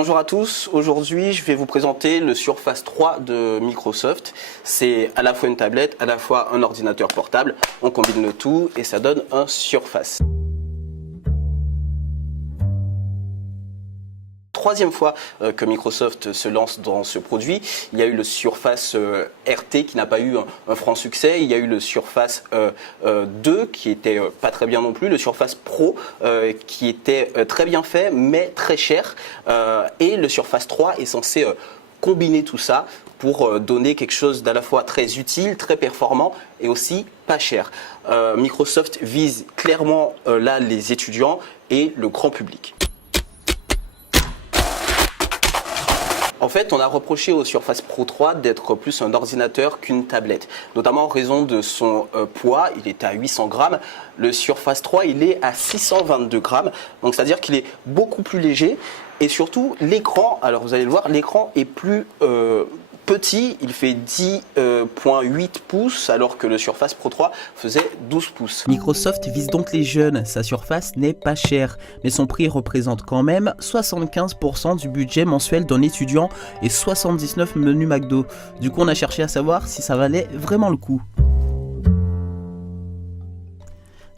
Bonjour à tous, aujourd'hui je vais vous présenter le Surface 3 de Microsoft. C'est à la fois une tablette, à la fois un ordinateur portable. On combine le tout et ça donne un Surface. Troisième fois que Microsoft se lance dans ce produit. Il y a eu le Surface RT qui n'a pas eu un franc succès. Il y a eu le Surface 2 qui était pas très bien non plus. Le Surface Pro qui était très bien fait mais très cher. Et le Surface 3 est censé combiner tout ça pour donner quelque chose d'à la fois très utile, très performant et aussi pas cher. Microsoft vise clairement là les étudiants et le grand public. En fait, on a reproché au Surface Pro 3 d'être plus un ordinateur qu'une tablette, notamment en raison de son poids. Il est à 800 grammes. Le Surface 3, il est à 622 grammes. Donc, c'est-à-dire qu'il est beaucoup plus léger. Et surtout, l'écran, alors vous allez le voir, l'écran est plus petit. Il fait 10,8 pouces alors que le Surface Pro 3 faisait 12 pouces. Microsoft vise donc les jeunes. Sa Surface n'est pas chère, mais son prix représente quand même 75% du budget mensuel d'un étudiant et 79 menus McDo. Du coup, on a cherché à savoir si ça valait vraiment le coup.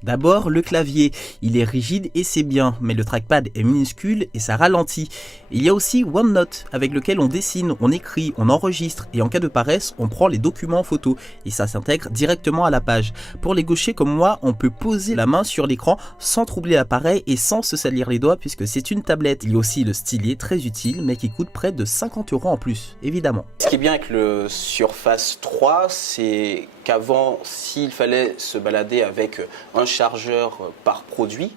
D'abord, le clavier, il est rigide et c'est bien, mais le trackpad est minuscule et ça ralentit. Il y a aussi OneNote, avec lequel on dessine, on écrit, on enregistre et en cas de paresse, on prend les documents en photo et ça s'intègre directement à la page. Pour les gauchers comme moi, on peut poser la main sur l'écran sans troubler l'appareil et sans se salir les doigts puisque c'est une tablette. Il y a aussi le stylet très utile mais qui coûte près de 50 € en plus, évidemment. Ce qui est bien avec le Surface 3, c'est qu'avant, s'il fallait se balader avec un chargeur par produit,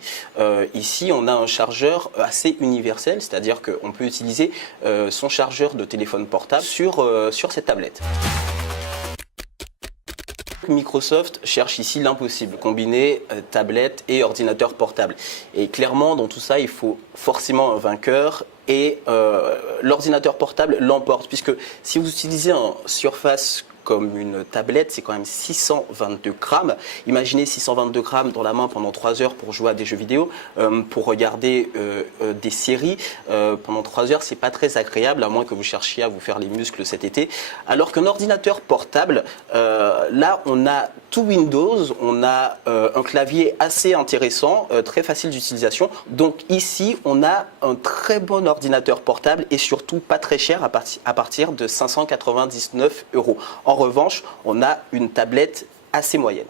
ici on a un chargeur assez universel, c'est-à-dire qu'on peut utiliser son chargeur de téléphone portable sur cette tablette. Microsoft cherche ici l'impossible, combiner tablette et ordinateur portable. Et clairement, dans tout ça, il faut forcément un vainqueur et l'ordinateur portable l'emporte. Puisque si vous utilisez un Surface comme une tablette, c'est quand même 622 grammes. Imaginez 622 grammes dans la main pendant 3 heures pour jouer à des jeux vidéo, pour regarder des séries. Pendant 3 heures, c'est pas très agréable, à moins que vous cherchiez à vous faire les muscles cet été. Alors qu'un ordinateur portable, là, on a tout Windows, on a un clavier assez intéressant, très facile d'utilisation. Donc ici, on a un très bon ordinateur portable et surtout pas très cher à partir de 599 €. En revanche, on a une tablette assez moyenne.